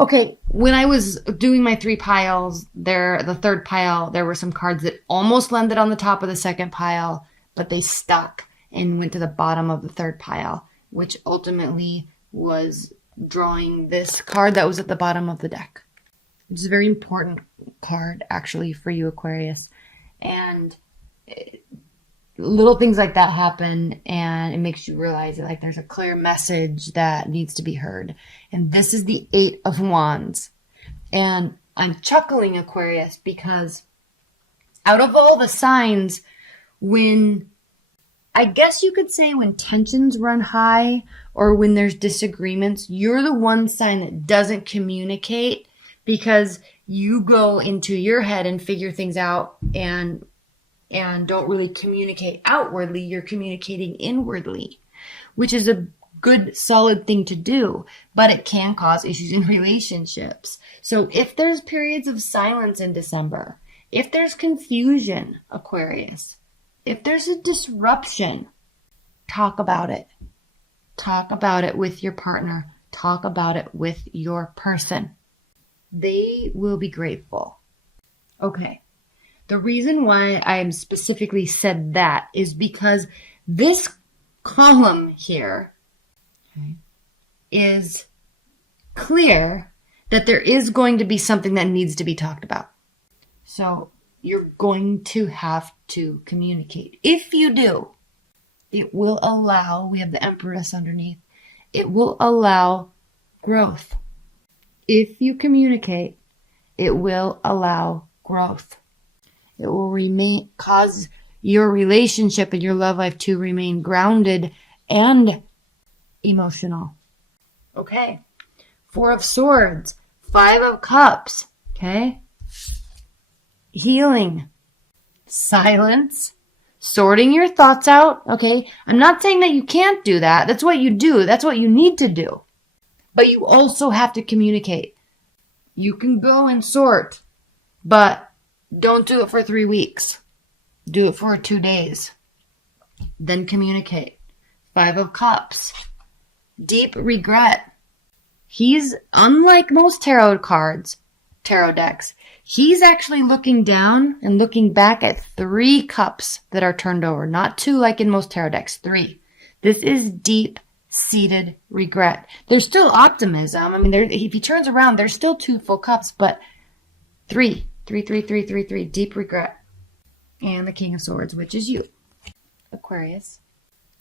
Okay, when I was doing my 3 piles, the third pile, there were some cards that almost landed on the top of the second pile, but they stuck and went to the bottom of the third pile, which ultimately was drawing this card that was at the bottom of the deck. It's a very important card, actually, for you, Aquarius. And little things like that happen, and it makes you realize that, like, there's a clear message that needs to be heard. And this is the 8 of Wands. And I'm chuckling, Aquarius, because out of all the signs, I guess you could say when tensions run high or when there's disagreements, you're the one sign that doesn't communicate because you go into your head and figure things out and don't really communicate outwardly. You're communicating inwardly, which is a good, solid thing to do, but it can cause issues in relationships. So if there's periods of silence in December, if there's confusion, Aquarius, if there's a disruption, talk about it. Talk about it with your partner. Talk about it with your person. They will be grateful. Okay. The reason why I specifically said that is because this column here, okay, is clear that there is going to be something that needs to be talked about. So you're going to have to communicate. If you do, it will allow, we have the Empress underneath, it will allow growth. If you communicate, it will allow growth. It will cause your relationship and your love life to remain grounded and emotional. Okay. 4 of Swords, 5 of Cups. Okay. Healing, silence, sorting your thoughts out. Okay. I'm not saying that you can't do that. That's what you do. That's what you need to do. But you also have to communicate. You can go and sort, but don't do it for 3 weeks. Do it for 2 days. Then communicate. 5 of Cups. Deep regret. He's, unlike most tarot decks, he's actually looking down and looking back at 3 cups that are turned over. Not 2 like in most tarot decks. 3. This is deep-seated regret. There's still optimism. I mean, if he turns around, there's still 2 full cups, but 3. 3. Deep regret. And the King of Swords, which is you, Aquarius.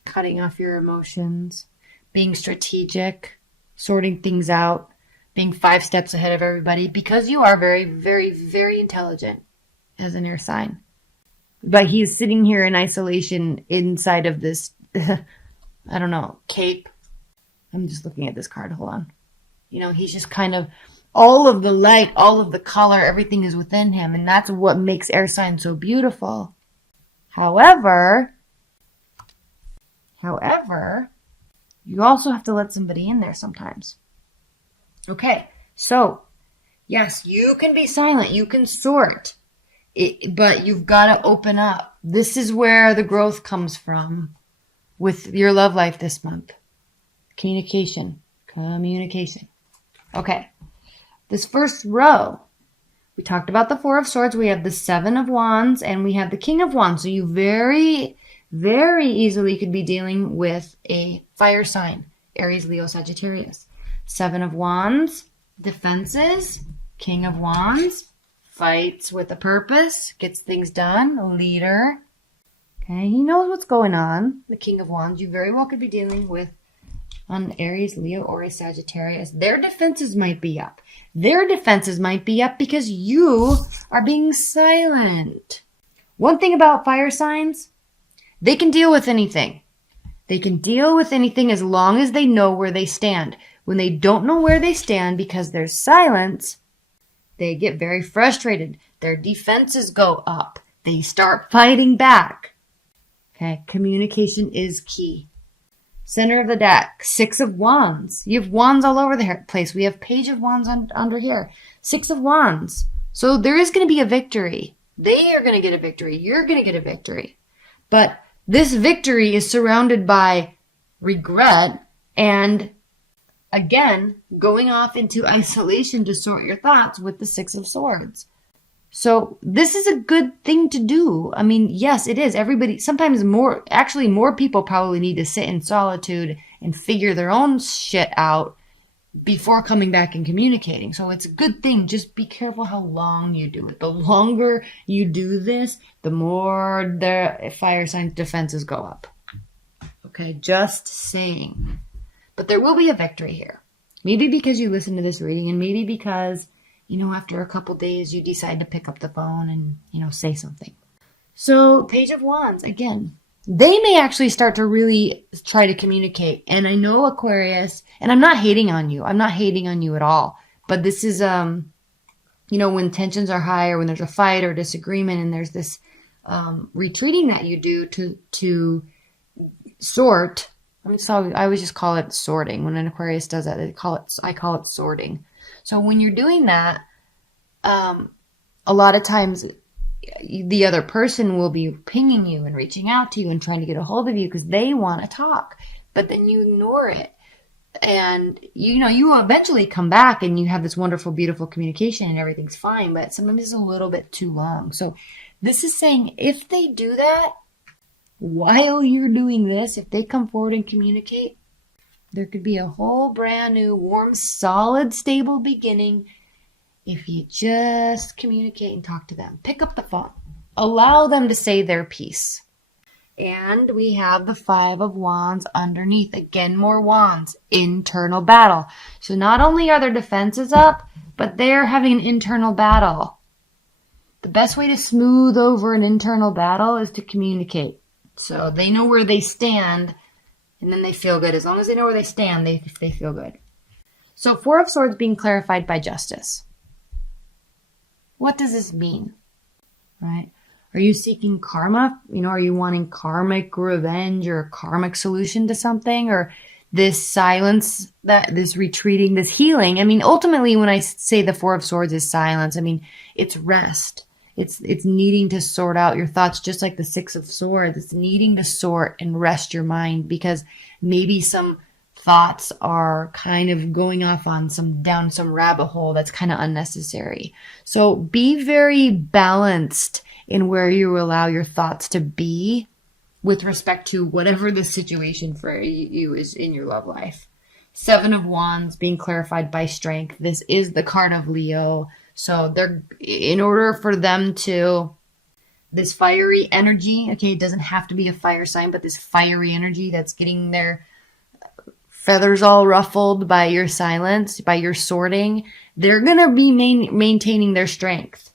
Cutting off your emotions, being strategic, sorting things out, being 5 steps ahead of everybody, because you are very, very, very intelligent as an air sign. But he's sitting here in isolation inside of this, I don't know, cape. I'm just looking at this card. Hold on. You know, he's just kind of, all of the light, all of the color, everything is within him. And that's what makes air signs so beautiful. However, you also have to let somebody in there sometimes. Okay, so yes, you can be silent. You can sort. But you've got to open up. This is where the growth comes from with your love life this month. Communication. Okay. This first row, we talked about the 4 of Swords. We have the 7 of Wands and we have the King of Wands. So you very, very easily could be dealing with a fire sign. Aries, Leo, Sagittarius. 7 of Wands, defenses. King of Wands, fights with a purpose, gets things done, a leader. Okay, he knows what's going on. The King of Wands, you very well could be dealing with an Aries, Leo, or a Sagittarius. Their defenses might be up. Their defenses might be up because you are being silent. One thing about fire signs, they can deal with anything. They can deal with anything as long as they know where they stand. When they don't know where they stand because there's silence, they get very frustrated. Their defenses go up. They start fighting back. Okay, communication is key. Center of the deck, 6 of Wands. You have Wands all over the place. We have Page of Wands under here. 6 of Wands. So there is going to be a victory. They are going to get a victory. You're going to get a victory. But this victory is surrounded by regret and Again, going off into isolation to sort your thoughts with the Six of Swords. So this is a good thing to do. I mean, yes, it is. Everybody, sometimes more people probably need to sit in solitude and figure their own shit out before coming back and communicating. So it's a good thing. Just be careful how long you do it. The longer you do this, the more the fire signs defenses go up. Okay, just saying. But there will be a victory here. Maybe because you listen to this reading, and maybe because, after a couple days you decide to pick up the phone and, say something. So Page of Wands, again, they may actually start to really try to communicate. And I know Aquarius, and I'm not hating on you. I'm not hating on you at all. But this is, when tensions are high, or when there's a fight or disagreement, and there's this retreating that you do to sort. I always just call it sorting. When an Aquarius does that, I call it sorting. So when you're doing that, a lot of times the other person will be pinging you and reaching out to you and trying to get a hold of you because they want to talk, but then you ignore it. And, you will eventually come back and you have this wonderful, beautiful communication and everything's fine, but sometimes it's a little bit too long. So this is saying if they do that, while you're doing this, if they come forward and communicate, there could be a whole brand new, warm, solid, stable beginning if you just communicate and talk to them. Pick up the phone. Allow them to say their piece. And we have the Five of Wands underneath. Again, more wands. Internal battle. So not only are their defenses up, but they're having an internal battle. The best way to smooth over an internal battle is to communicate. So they know where they stand, and then they feel good. As long as they know where they stand, they feel good. So Four of Swords being clarified by Justice. What does this mean? Right? Are you seeking karma? Are you wanting karmic revenge or a karmic solution to something? Or this silence, this retreating, this healing? Ultimately, when I say the Four of Swords is silence, it's rest. It's needing to sort out your thoughts, just like the Six of Swords. It's needing to sort and rest your mind because maybe some thoughts are kind of going off on down some rabbit hole that's kind of unnecessary. So be very balanced in where you allow your thoughts to be with respect to whatever the situation for you is in your love life. Seven of Wands being clarified by Strength. This is the card of Leo. So in order for them to, this fiery energy, okay, it doesn't have to be a fire sign, but this fiery energy that's getting their feathers all ruffled by your silence, by your sorting, they're going to be maintaining their strength.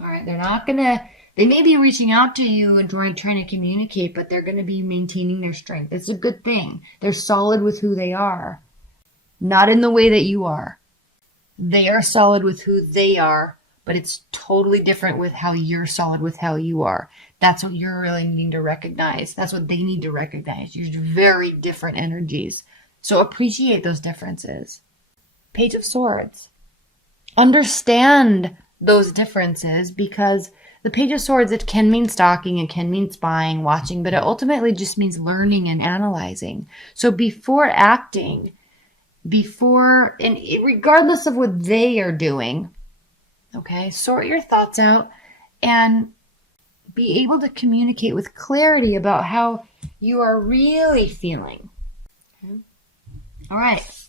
All right, they may be reaching out to you and trying to communicate, but they're going to be maintaining their strength. It's a good thing. They're solid with who they are, not in the way that you are. They are solid with who they are, but it's totally different with how you're solid with how you are. That's what you're really needing to recognize. That's what they need to recognize. You're very different energies. So appreciate those differences. Page of Swords. Understand those differences because the Page of Swords, it can mean stalking, it can mean spying, watching, but it ultimately just means learning and analyzing. So before acting, and regardless of what they are doing, okay, sort your thoughts out and be able to communicate with clarity about how you are really feeling. Okay. All right.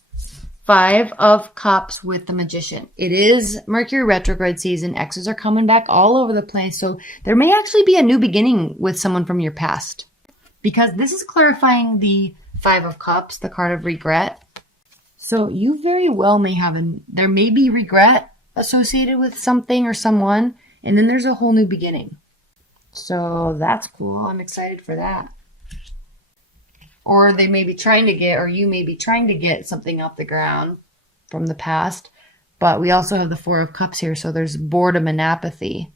Five of Cups with the Magician. It is Mercury retrograde season. Exes are coming back all over the place. So there may actually be a new beginning with someone from your past because this is clarifying the Five of Cups, the card of regret. So you very well may there may be regret associated with something or someone, and then there's a whole new beginning. So that's cool. I'm excited for that. Or you may be trying to get something off the ground from the past. But we also have the Four of Cups here, so there's boredom and apathy.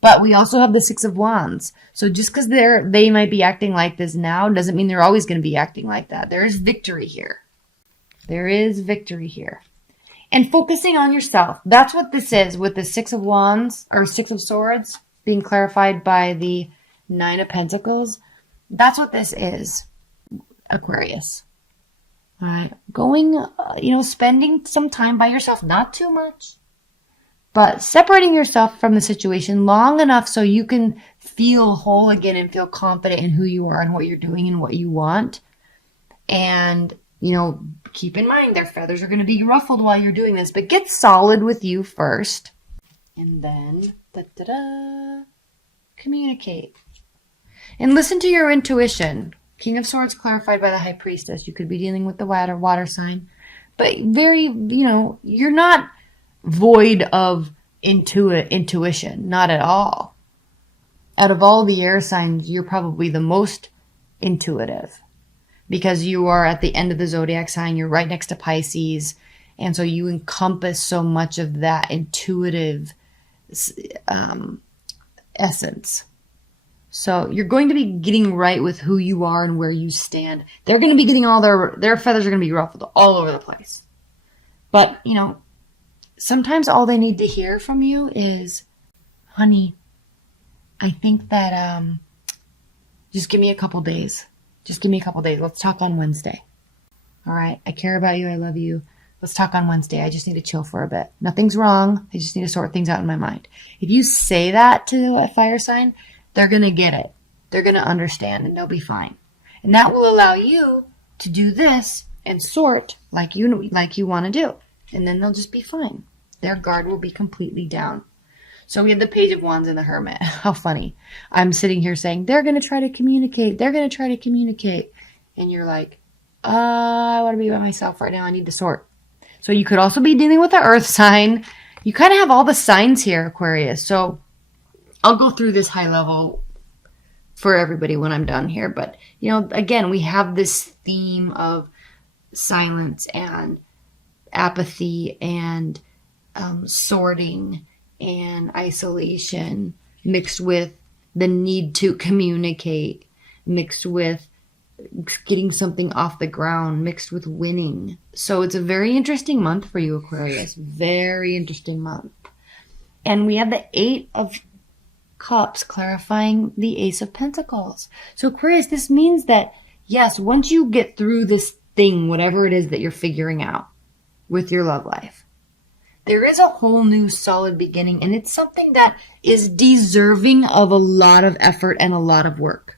But we also have the Six of Wands. So just because they might be acting like this now doesn't mean they're always going to be acting like that. There is victory here. There is victory here. And focusing on yourself. That's what this is with the Six of Wands or Six of Swords being clarified by the Nine of Pentacles. That's what this is, Aquarius. All right. Going, spending some time by yourself, not too much, but separating yourself from the situation long enough so you can feel whole again and feel confident in who you are and what you're doing and what you want. And, keep in mind their feathers are going to be ruffled while you're doing this, but get solid with you first. And then, communicate. And listen to your intuition. King of Swords clarified by the High Priestess. You could be dealing with the water sign. But you're not void of intuition. Not at all. Out of all the air signs, you're probably the most intuitive. Because you are at the end of the zodiac sign. You're right next to Pisces. And so you encompass so much of that intuitive essence. So you're going to be getting right with who you are and where you stand. They're going to be getting all their feathers are going to be ruffled all over the place. But, sometimes all they need to hear from you is, honey, I think that just give me a couple days. Just give me a couple days. Let's talk on Wednesday. All right. I care about you. I love you. Let's talk on Wednesday. I just need to chill for a bit. Nothing's wrong. I just need to sort things out in my mind. If you say that to a fire sign, they're going to get it. They're going to understand and they'll be fine. And that will allow you to do this and sort like you want to do. And then they'll just be fine. Their guard will be completely down. So we have the Page of Wands and the Hermit. How funny. I'm sitting here saying, they're going to try to communicate. They're going to try to communicate. And you're like, I want to be by myself right now. I need to sort. So you could also be dealing with the earth sign. You kind of have all the signs here, Aquarius. So I'll go through this high level for everybody when I'm done here. But, again, we have this theme of silence and apathy and sorting and isolation mixed with the need to communicate, mixed with getting something off the ground, mixed with winning. So it's a very interesting month for you, Aquarius. Very interesting month. And we have the 8 of Cups clarifying the Ace of Pentacles. So Aquarius, this means that, yes, once you get through this thing, whatever it is that you're figuring out with your love life, there is a whole new solid beginning, and it's something that is deserving of a lot of effort and a lot of work.